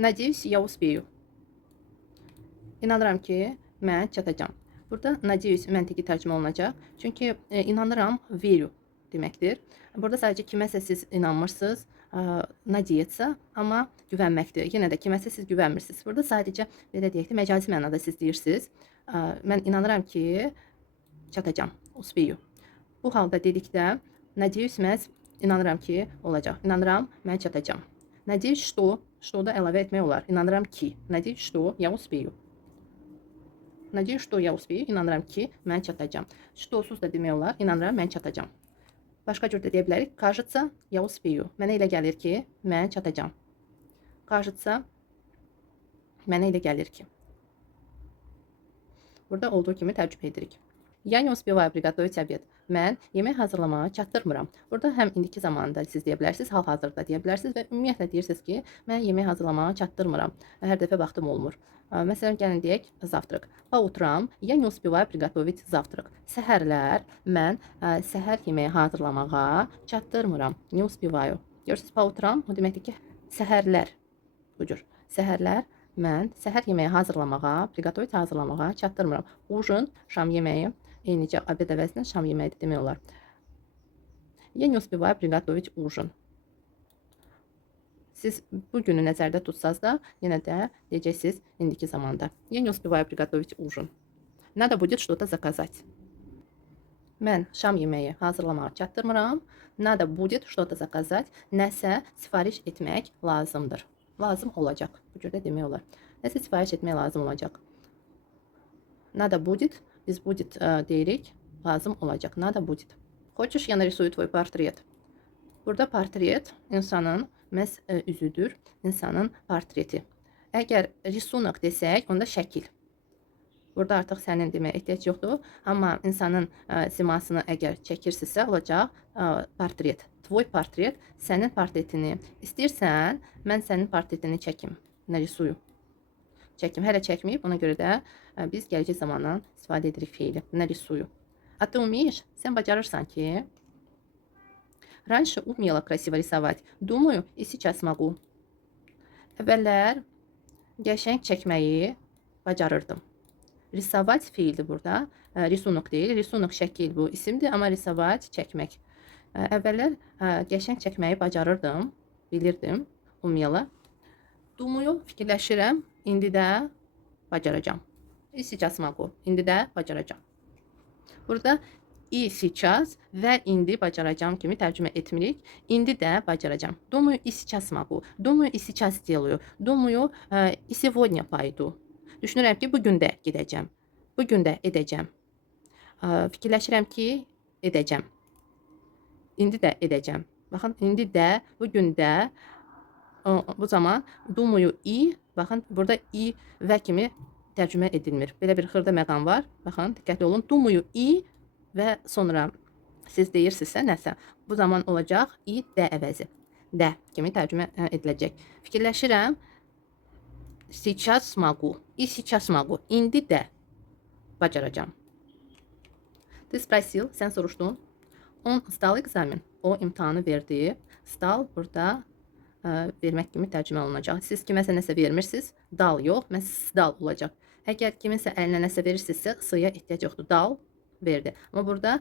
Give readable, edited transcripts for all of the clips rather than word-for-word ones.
Надеюсь, я uspею. İnanıram ki, mən çatacağam. Burada надеюсь məntiqi tərcümə olunacaq. Çünki inanıram, верю deməkdir. Burada sadəcə kiməsə siz inanmırsınız, надеяться, amma güvənməkdir. Yenə də kiməsə siz güvənmirsiniz. Burada sadəcə belə deyək də, məcazi mənada siz deyirsiniz. Mən inanıram ki, çatacağam, uspею. Bu halda dedikdə, надеюсь məhz inanıram ki, olacaq. İnanıram, mən çatacağam. Надеюсь, что da əlavə etmək olar. İnanıram ki, надеюсь, что я успею. Надеюсь, что я успею. İnanıram ki, mən çatacağam. Что-suz da demək olar. İnanıram, mən çatacağam. Başqa cür də deyə bilərik. Кажется, я успею. Mənə elə gəlir ki, mən çatacağam. Кажется, mənə elə gəlir ki. Burada olduğu kimi tərcümə edirik. Я не успеваю приготовить обед. Mən yemək hazırlamağa çatdırmıram. Burada həm indiki zamanda siz deyə bilərsiniz, hal-hazırda deyə bilərsiniz və ümumiyyətlə deyirsiniz ki, mən yemək hazırlamağa çatdırmıram. Hər dəfə vaxtım olmur. Məsələn, gəlin deyək, завтрак. По утрам я не успеваю приготовить завтрак. Səhərlər mən səhər yeməyi hazırlamağa çatdırmıram. Не uspevаю. Görürsünüz, по утрам o deməkdir ki, səhərlər. Bu cür. Səhərlər mən səhər yeməyi hazırlamağa, приготовить hazırlamağa çatdırmıram. Ужин, şam yeməyi, eynicə obed əvəzinə şam yeməyi demək olar. Я не успеваю приготовить ужин. Siz bu günü nəzərdə tutsaz da, yenə də deyəcəksiniz indiki zamanda. Я не успеваю приготовить ужин. Надо будет что-то заказать. Mən şam yeməyi hazırlamağa çatdırmıram. Надо будет что-то заказать. Nəsə sifariş etmək lazımdır. Lazım olacaq. Bu cür də demək olar. Nəsə sifariş etmək lazım olacaq. Надо будет. Biz будет deyirik. Lazım olacaq. Надо будет. Хочешь, я нарисую твой портрет? Burada portret insanın məhz üzüdür. İnsanın portreti. Əgər risunok desək, onda şəkil. Burada artıq sənin deməyə ehtiyac yoxdur. Amma insanın simasını əgər çəkirsinizsə, olacaq portret. Твой portret, sənin portretini. İstəyirsən, mən sənin portretini çəkim. Narisuyu. Çəkim. Hələ çəkməyib, ona görə də biz gələcək zamandan istifadə edirik fiili. Нарисую. А ты умеешь? Sən bacarırsan ki. Раньше умела красиво рисовать. Думаю, и сейчас могу. Əvvəllər qəşəng çəkməyi bacarırdım. Рисовать fiildir burada. Risunok deyil. Risunok şəkil bu isimdir, amma рисовать çəkmək. Əvvəllər qəşəng çəkməyi bacarırdım, bilirdim. Умела. Думаю, fikirləşirəm. İndi də bacaracağam. И сейчас могу. İndi də bacaracağam. Burada и сейчас və indi bacaracağım kimi tərcümə etmirik. İndi də bacaracağım. Думаю, и сейчас могу. Думаю, и сейчас сделаю. Думаю, и сегодня пойду. Düşünürəm ki, bugün də gedəcəm. Bugün də edəcəm. Fikirləşirəm ki, edəcəm. İndi də edəcəm. Baxın, indi də, bugün də, bu zaman думаю и, baxın, burada и və kimi tərcümə edilmir. Belə bir xırda məqam var. Baxın, diqqətli olun. Думаю и və sonra siz deyirsinizsə nəsə, bu zaman olacaq i də əvəzi. Də kimi tərcümə ediləcək. Fikirləşirəm. Сейчас могу. И сейчас могу. İndi də bacaracağım. Ты sпросил, sən soruşdun. Он сдал экзамен. O imtahanı verdi. Stal burada vermək kimi tərcümə olunacaq. Siz kiməsə nəsə vermirsiniz, dal yox, məhz sdal olacaq. Əgər kiminsə əlinə nəsə verirsinizsə, sıya ehtiyac yoxdur. Dal verdi. Amma burada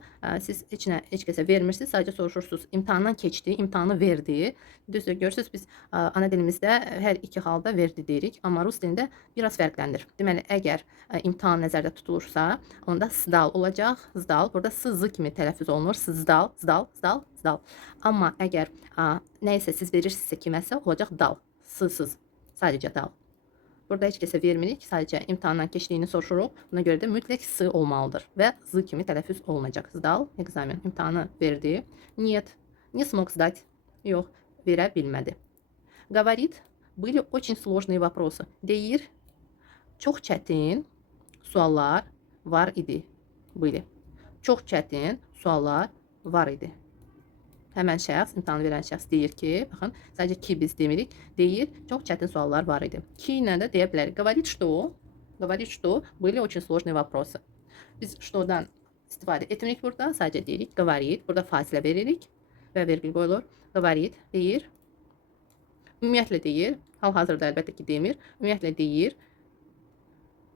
siz heç kəsə vermirsiniz, sadəcə soruşursunuz. İmtahandan keçdi, imtahanı verdi. Düzdür, görürsünüz, biz ana dilimizdə hər iki halda verdi deyirik, amma rus dilində biraz fərqlənir. Deməli, əgər imtahan nəzərdə tutulursa, onda sdal olacaq, zdal. Burada sızı kimi tələffüz olunur. Szdal, zdal, zdal, zdal. Amma əgər nəysə siz verirsinizsə kiməsə, olacaq dal. Sısız. Sadəcə dal. Burada heç kəsə vermirik, sadəcə imtahandan keçdiyini soruşuruq. Buna görə də mütləq sı olmalıdır və z kimi tələffüz olunacaq. Zdal, ekzamen, imtahanı verdi. Нет, не смог сдать. Yox, verə bilmədi. Говорит, были очень сложные вопросы. Deyir, çox çətin suallar var idi. Были. Çox çətin suallar var idi. Həmən şəxs, imtahanı verən şəxs deyir ki, baxın, sadəcə ki biz demirik, deyir, çox çətin suallar var idi. Ki ilə də deyə bilərik. Говорит, что были очень сложные вопросы. Biz что-dan istifadə etmirik burada, sadəcə deyirik, говорит, burada fasilə veririk və vergül qoyulur. Говорит, deyir, Ümumiyyətlə deyir. Hal-hazırda əlbəttə ki, demir. Ümumiyyətlə deyir.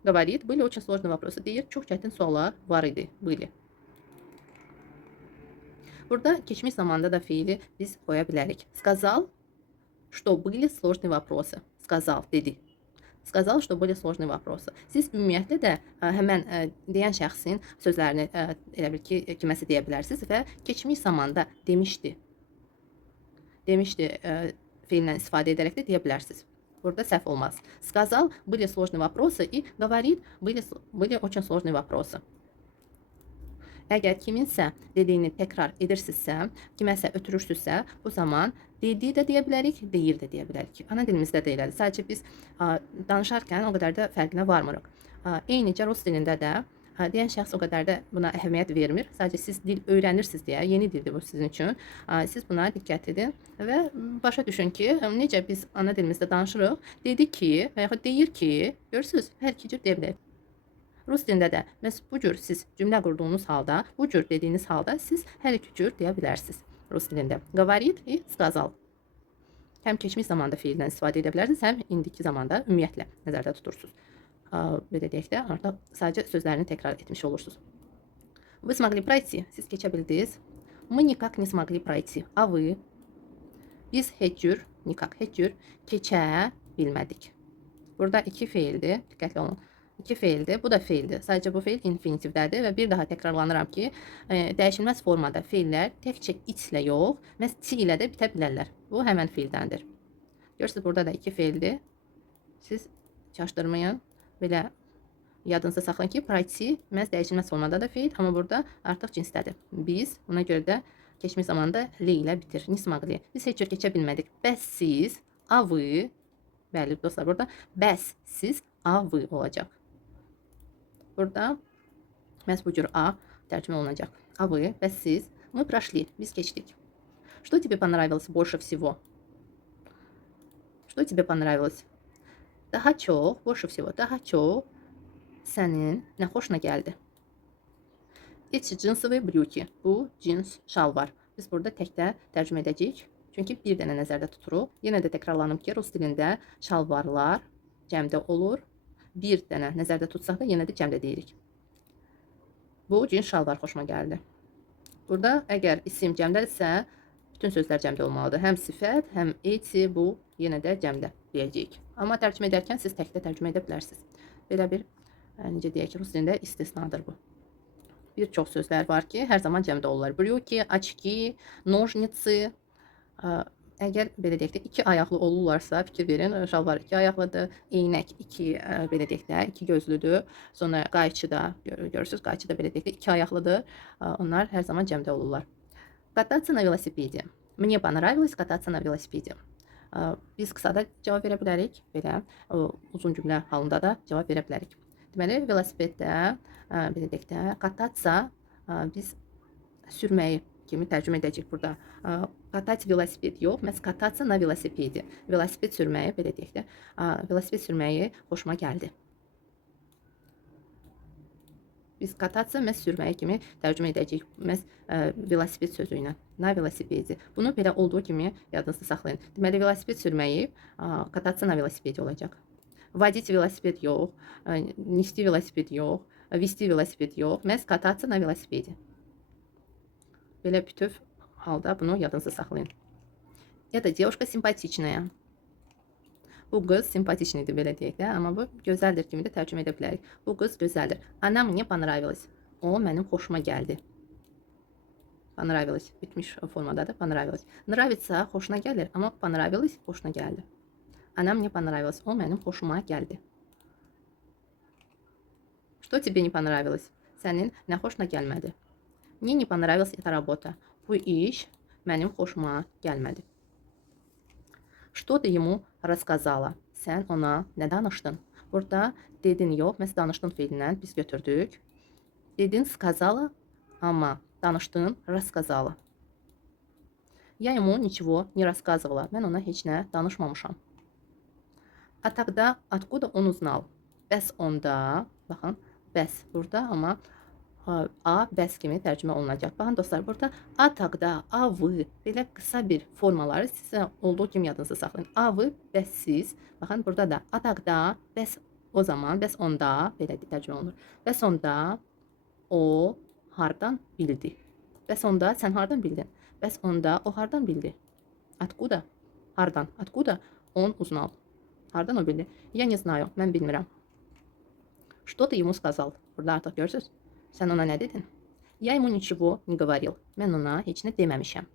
Говорит, были очень сложные вопросы. Deyir, çox çətin suallar var idi. Были. Burada keçmiş zamanda da fiili biz qoya bilərik. Сказал, что были сложные вопросы. Сказал, dedi. Сказал, что были сложные вопросы. Siz ümumiyyətlə də həmən deyən şəxsin sözlərini elə bil ki, kiməsə deyə bilərsiniz və keçmiş zamanda demişdi. Demişdi fiilindən istifadə edərək də deyə bilərsiniz. Burada səhv olmaz. Сказал, были сложные вопросы и говорит, были очень сложные вопросы. Əgər kiminsə dediyini təkrar edirsinizsə, kiməsə ötürürsünüzsə, bu zaman dediyi də deyə bilərik, deyir də deyə bilərik. Ana dilimizdə də elədir. Sadəcə biz danışarkən o qədər də fərqinə varmırıq. Eynicə rus dilində də deyən şəxs o qədər də buna əhəmiyyət vermir. Sadəcə siz dil öyrənirsiniz deyə, yeni dildir bu sizin üçün. Siz buna diqqət edin və başa düşün ki, necə biz ana dilimizdə danışırıq, dedi ki və yaxud deyir ki, görürsünüz, hər iki cür deyə bilərik. Rus dilində də məhz bu cür siz cümlə qurduğunuz halda, bu cür dediyiniz halda siz hər iki cür deyə bilərsiniz. Rus dilində говорит и сказал. Həm keçmiş zamanda fiildən istifadə edə bilərsiniz, həm indiki zamanda ümumiyyətlə nəzərdə tutursunuz. Belə deyək də, artıq sadəcə sözlərini təkrar etmiş olursunuz. Вы смогли пройти, siz keçə bildiniz. Мы никак не смогли пройти. А вы? Biz heç cür, никак, heç cür keçə bilmədik. Burada iki feildir, diqqətli olun. İki feildir, bu da feildir. Sadəcə bu feil infinitivdədir və bir daha təkrarlanıram ki, dəyişilməz formada feillər təkcə itlə yox, məhz ti ilə də bitə bilərlər. Bu həmən feildəndir. Görürsünüz, burada da iki feildir. Siz çaşdırmayın. Belə yadınızda saxlayın ki, prойти məhz dəyişilməz formada da feil, amma burada artıq cinsdədir. Biz buna görə də keçmiş zamanda li ilə bitir. Не смогли. Biz heç cür keçə bilmədik. Bəs siz, a вы, bəli dostlar, burada bəs siz, a вы olacaq. Burada məhz bu cür a tərcümə olunacaq. А вы, bəs siz, мы прошли, biz keçdik. Что тебе понравилось больше всего? Что тебе понравилось? Daha çox, больше всего, daha çox sənin nə xoşuna gəldi? Эти джинсовые брюки. Bu cins şalvar. Biz burada təkdə tərcümə edəcəyik. Çünki bir dənə nəzərdə tuturuq. Yenə də təkrarlanım ki, rus dilində şalvarlar cəmdə olur. Bir dənə nəzərdə tutsaq da yenə də cəmdə deyirik. Bu cins şalvar xoşuma gəldi. Burada əgər isim cəmdədirsə, bütün sözlər cəmdə olmalıdır. Həm sifət, həm eti, bu yenə də cəmdə deyəcəyik. Amma tərcümə edərkən siz təkdə tərcümə edə bilərsiniz. Belə bir, necə deyək ki, rus dilində istisnadır bu. Bir çox sözlər var ki, hər zaman cəmdə olurlar. Брюки, очки, ножницы. Əgər belə deyək də, iki ayaqlı olurlarsa, fikir verin, şalvar iki ayaqlıdır, eynək iki, belə deyək də, iki gözlüdür. Sonra qayçı da, görürsünüz, qayçı da belə deyək də, iki ayaqlıdır. Onlar hər zaman cəmdə olurlar. Кататься на велосипеде. Мне понравилось кататься на велосипеде. Biz qısada cavab verə bilərik, belə uzun cümlə halında da cavab verə bilərik. Deməli, velosipeddə, belə deyək də, кататься biz sürməyi kimi tərcümə edəcək burada. Катать велосипед yox, məhz кататься на велосипеде. Velosiped sürməyi, belə deyək də, velosiped sürməyi xoşuma gəldi. Biz кататься məhz sürməyi kimi tərcümə edəcəyik. Məhz velosiped sözü ilə. Na velosipedi. Bunu belə olduğu kimi yadınızda saxlayın. Deməli, velosiped sürməyi кататься на велосипеде olacaq. Водить велосипед yox, нести велосипед yox, вести велосипед yox, məhz кататься на велосипеде. Belə bütöv halda bunu yadınızda saxlayın. Это девушка симпатичная. Bu qız simpatikdir, belə deyək də, amma bu gözəldir kimi də tərcümə edə bilərik. Bu qız gözəldir. Она мне понравилась. O mənim xoşuma gəldi. Понравилась bitmiş formadadır. Понравилась. Nравится xoşuna gəlir, amma понравилась xoşuna gəldi. Она мне понравилась. O mənim xoşuma gəldi. Что тебе не понравилось? Sənin nə xoşuna gəlmədi? Мне не понравилась эта работа. Bu iş mənim xoşuma gəlmədi. Что ты ему рассказала? Sən ona nə danışdın? Burada dedin yox, məhz danışdın feilindən biz götürdük. Dedin сказала, amma danışdın рассказала. Я ему ничего не рассказывала. Mən ona heç nə danışmamışam. А тогда откуда он узнал? Bəs onda, baxın, bəs burada, amma A bəs kimi tərcümə olunacaq. Baxın dostlar, burada ataqda, avı belə qısa bir formaları sizə olduğu kimi yadınızda saxlayın. Avı, bəs siz. Baxın, burada da ataqda, bəs o zaman, bəs onda belə tərcümə olunur. Bəs onda o hardan bildi? Bəs onda sən hardan bildin? Bəs onda o hardan bildi? Откуда? Hardan? Откуда он узнал? Hardan o bildi? Я не знаю, mən bilmirəm. Что ты ему сказал? Burada artıq görürsünüz. Sən ona nə dedin? Я ему ничего не говорил. Mən ona heç nə deməmişəm.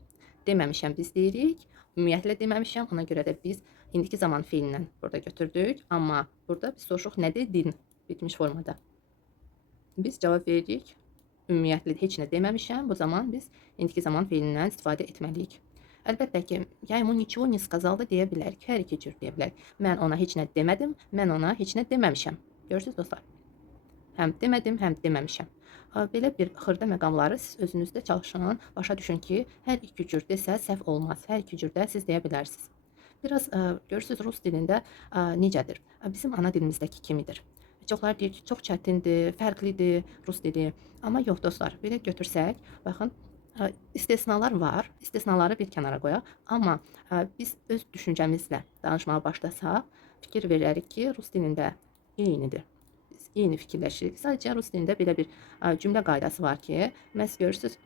Deməmişəm biz deyirik. Ümumiyyətlə deməmişəm. Ona görə də biz indiki zaman feilindən burada götürdük. Amma burada biz soruşuq nə dedin? Bitmiş formada. Biz cavab veririk. Ümumiyyətlə heç nə deməmişəm. Bu zaman biz indiki zaman feilindən istifadə etməliyik. Əlbəttə ki, ya ему ничего не сказал da deyə bilərik. Hər iki cür deyə bilərik. Mən ona heç nə demədim. Mən ona heç nə deməmişəm. Görürsünüz dostlar? Həm demədim, həm deməmişəm. Belə bir xırda məqamları siz özünüzdə çalışın. Başa düşün ki, hər iki cür desə səhv olmaz. Hər iki cürdə siz deyə bilərsiniz. Biraz görürsünüz rus dilində necədir? Bizim ana dilimizdəki kimidir. Çoxlar deyir ki, çox çətindir, fərqlidir rus dili. Amma yox dostlar, belə götürsək, baxın, istisnalar var. İstisnaları bir kənara qoyaq. Amma biz öz düşüncəmizlə danışmağa başlasaq, fikir verərik ki, rus dilində eynidir. Biz eyni fikirləşirik. Sadəcə rus dilində belə bir cümlə qaydası var ki, məhz görürsünüz,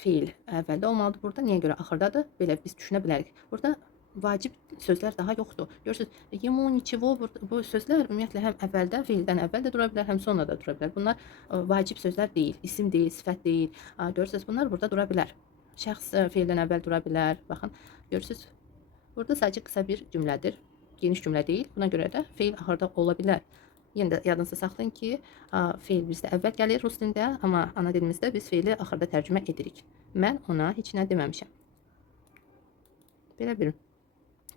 feil əvvəldə olmalıdır burada. Niyə görə axırdadır? Belə biz düşünə bilərik. Burada vacib sözlər daha yoxdur. Görürsünüz, ему ничего, bu sözlər ümumiyyətlə həm əvvəldə, feildən əvvəl də dura bilər, həm sonra da dura bilər. Bunlar vacib sözlər deyil, isim deyil, sifət deyil. Görürsünüz, bunlar burada dura bilər. Şəxs feildən əvvəl dura bilər. Baxın, görürsünüz, burada sadəcə qısa bir cümlədir. Geniş cümlə deyil. Buna görə də feil axırda ola bilər. Yenə də yadınızda saxlayın ki, feil bizdə əvvəl gəlir rus dilində, amma ana dilimizdə biz feili axırda tərcümə edirik. Mən ona heç nə deməmişəm. Belə bir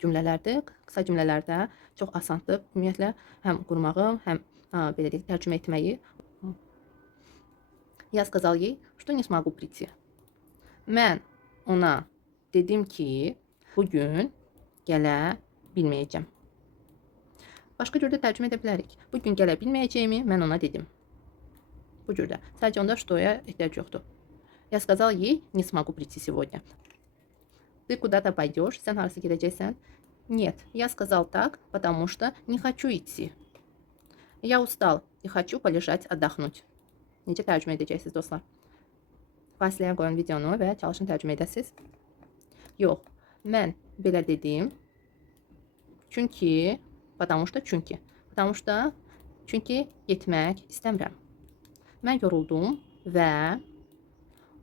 cümlələrdir. Qısa cümlələrdə çox asandır. Ümumiyyətlə həm qurmağı, həm belə deyək, tərcümə etməyi. Я сказал ей, что не смогу прийти. Mən ona dedim ki, bugün gələ bilməyəcəm. Başqa cürdə tərcümə edə bilərik. Bugün gələ bilməyəcəyimi mən ona dedim. Bu cürdə. Sadəcə onda что-ya ehtiyac yoxdur. Я сказал ей, не смогу прийти сегодня. Ты куда-то пойдешь? Sən harası gedəcəksən? Нет, я сказал так, потому что не хочу идти. Я устал и хочу полежать, отдохнуть. Necə tərcümə edəcəksiniz dostlar? Fasiləyə qoyun videonu və çalışın tərcümə edəsiniz. Yox, mən belə dedim. Çünki, потому что getmək istəmirəm. Mən yoruldum və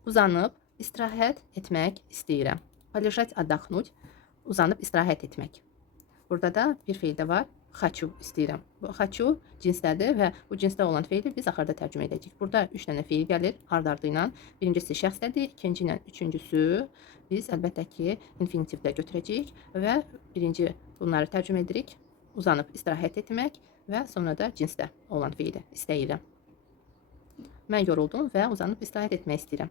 uzanıb istirahət etmək istəyirəm. Полежать, отдохнуть, uzanıb istirahət etmək. Burada da bir feil də var. Хочу istəyirəm. Bu хочу cinsdədir və bu cinsdə olan feili biz axırda tərcümə edəcəyik. Burada 3 dənə feil gəlir ard-ardı ilə. Birincisi şəxsdədir, ikinci ilə üçüncüsü biz əlbəttə ki infinitivdə götürəcəyik və birinci bunları tərcümə edirik. Uzanıb istirahət etmək və sonra da cinsdə olan feili istəyirəm. Mən yoruldum və uzanıb istirahət etmək istəyirəm.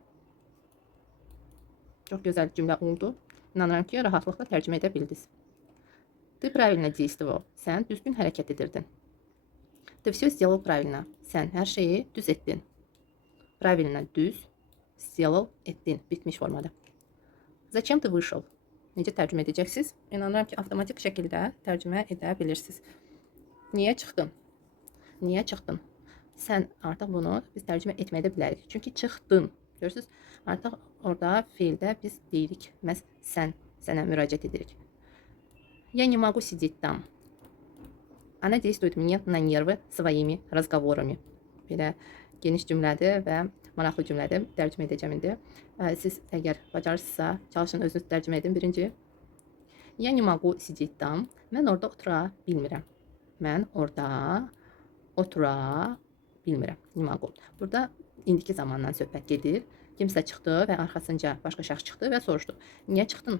Çox gözəl cümlə oldu. İnanıram ki, rahatlıqla tərcümə edə bildiniz. Ты правильно действовал. Sən düzgün hərəkət edirdin. Ты все сделал правильно. Sən hər şeyi düz etdin. Правильно, düz. Сделал, etdin. Bitmiş formada. Зачем ты вышел? Necə tərcümə edəcəksiniz? İnanıram ki, avtomatik şəkildə tərcümə edə bilirsiniz. Niyə çıxdın? Niyə çıxdın? Sən artıq bunu biz tərcümə etməyə də bilərik. Çünki çıxdın. Görürsünüz? Artıq orada feildə biz deyirik. Məhz sənə müraciət edirik. Я не могу сидеть там. Она действует мне на нервы своими разговорами. Belə geniş cümlədir və maraqlı cümlədir. Tərcümə edəcəm indi. Siz əgər bacarırsınızsa, çalışın özünüz tərcümə edin. Birinci. Я не могу сидеть там. Mən orada otura bilmirəm. Mən orada otura bilmirəm. Не могу. Burada indiki zamandan söhbət gedir. Kimsə çıxdı və arxasınca başqa şəxs çıxdı və soruşdu. Niyə çıxdın?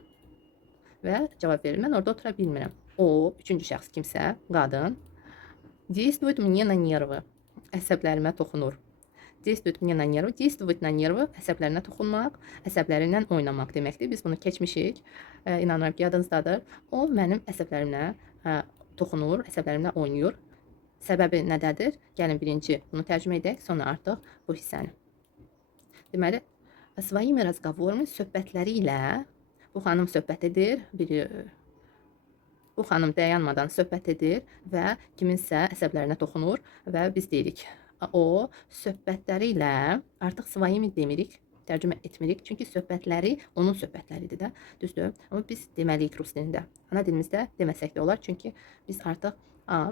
Və cavab verir. Mən orada otura bilmirəm. O, üçüncü şəxs kimsə, qadın. Действует мне на нервы. Əsəblərimə toxunur. Действует мне на нервы. Действовать на нервы. Əsəblərinə toxunmaq, əsəblərindən oynamaq deməkdir. Biz bunu keçmişik. İnanıram ki, yadınızdadır. O, mənim əsəblərimə toxunur, əsəblərimlə oynayır. Səbəbi nədədir? Gəlin birinci bunu tərcümə edək, sonra artıq bu hissəni. Deməli, своими разговорами, söhbətləri ilə bu xanım söhbət edir, bu xanım dayanmadan söhbət edir və kiminsə əsəblərinə toxunur və biz deyirik, o söhbətləri ilə artıq своими demirik, tərcümə etmirik. Çünki söhbətləri onun söhbətləridir də, düzdür? Amma biz deməliyik rus dilində. Ana dilimizdə deməsək də olar, çünki biz artıq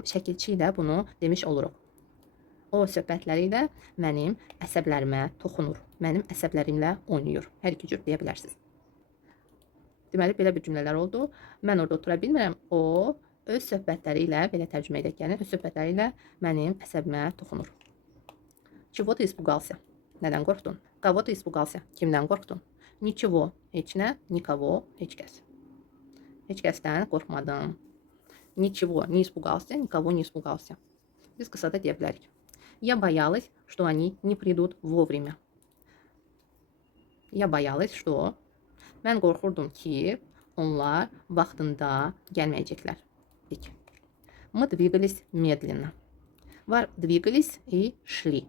şəkilçi ilə bunu demiş oluruq. O söhbətləri ilə mənim əsəblərimə toxunur, mənim əsəblərimlə oynayır. Hər iki cür deyə bilərsiniz. Deməli, belə bir cümlələr oldu. Mən orada otura bilmirəm, o öz söhbətləri ilə, belə tərcümə edək gəlin, öz söhbətləri ilə mənim əsəbimə toxunur. Чего ты испугался? Nədən qorxdun? Кого ты испугался? Kimdən qorxdun? Ничего, heç nə, никого, heç kəs. Heç kəsdən qorxmadım. Ничего не испугался, никого не испугался. Biz qısa da deyə bilərik. Я боялась, что они не придут вовремя. Я боялась, что... Mən qorxurdum ki, onlar vaxtında gəlməyəcəklər. Мы двигались медленно. Var двигались и шли.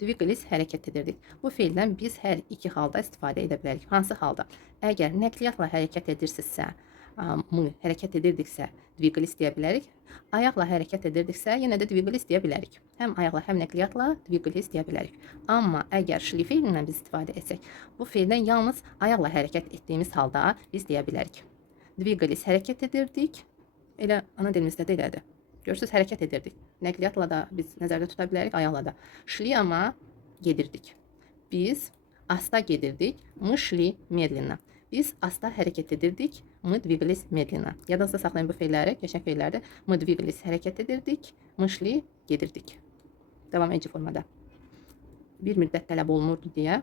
Двигались hərəkət edirdik. Bu feildən biz hər iki halda istifadə edə bilərik. Hansı halda? Əgər nəqliyyatla hərəkət edirsinizsə, hərəkət edirdiksə, двигались deyə bilərik. Ayaqla hərəkət edirdiksə, yenə də двигались deyə bilərik. Həm ayaqla, həm nəqliyyatla двигались deyə bilərik. Amma əgər şli feilindən biz istifadə etsək, bu feildən yalnız ayaqla hərəkət etdiyimiz halda biz deyə bilərik. Двигались hərəkət edirdik. Elə ana dilimizdə də elədir. Görürsünüz, hərəkət edirdik. Nəqliyyatla da biz nəzərdə tuta bilərik, ayaqla da. Şli amma gedirdik. Biz asta gedirdik. Мы шли медленно. Biz asta hərəkət edirdik. Мы двигались медленно. Yadınızda saxlayın bu feilləri, qəşəng feillərdir. Мы двигались hərəkət edirdik. Мы шли gedirdik. Davam edici formada. Bir müddət tələb olunurdu deyə.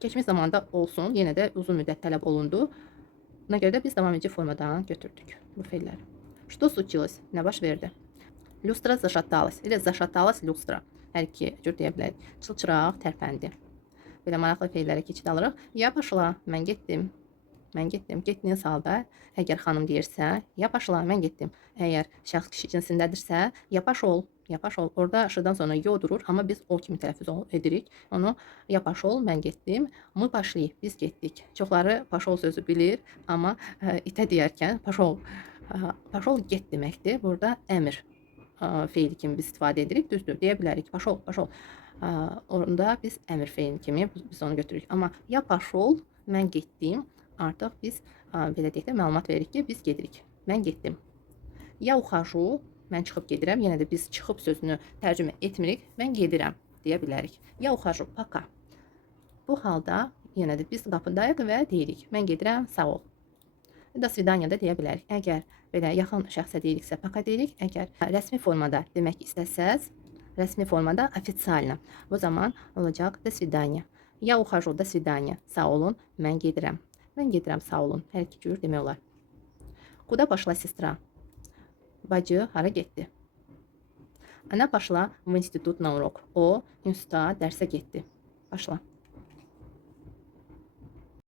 Keçmiş zamanda olsun, yenə də uzun müddət tələb olundu. Buna görə də biz davam edici formadan götürdük bu feilləri. Что случилось? Nə baş verdi? Люстра зашаталась. Elə зашаталась люстра. Hər iki cür deyə bilərik. Çılçıraq tərpəndi. Belə maraqlı feillərə keçid alırıq. Ya başla, mən getdim. Mən getdim. Getdiyiniz halda, əgər xanım deyirsə, ya başla, mən getdim. Əgər şəxs kişi cinsindədirsə, ya ol. Yapaş ol. Orada şıdan sonra yo durur, amma biz o kimi tələffüz edirik. Onu yapaş ol, mən getdim. Мы пошли, biz getdik. Çoxları paşol sözü bilir, amma itə deyərkən paşol get deməkdir. Burada əmr feili kimi biz istifadə edirik. Düzdür, deyə bilərik. Paşol. Orada biz əmr feili kimi biz onu götürürük. Amma ya paşol, mən getdim. Artıq biz belə deyək də məlumat veririk ki, biz gedirik. Mən getdim. Ya ухожу, mən çıxıb gedirəm. Yenə də biz çıxıb sözünü tərcümə etmirik. Mən gedirəm deyə bilərik. Ya ухожу, пока. Bu halda yenə də biz qapıdayıq və deyirik. Mən gedirəm, sağ ol. До свидания da deyə bilərik. Əgər belə yaxın şəxsə deyiriksə, пока deyirik. Əgər rəsmi formada demək istəsəz, rəsmi formada официально. Bu zaman olacaq до свидания. Ya ухожу, до свидания. Sağ olun, mən gedirəm. Mən gedirəm, sağ olun. Hər iki cür demək olar. Куда пошла сестра? Bacı hara getdi? Она пошла в институт на урок. O instituta dərsə getdi. Başla.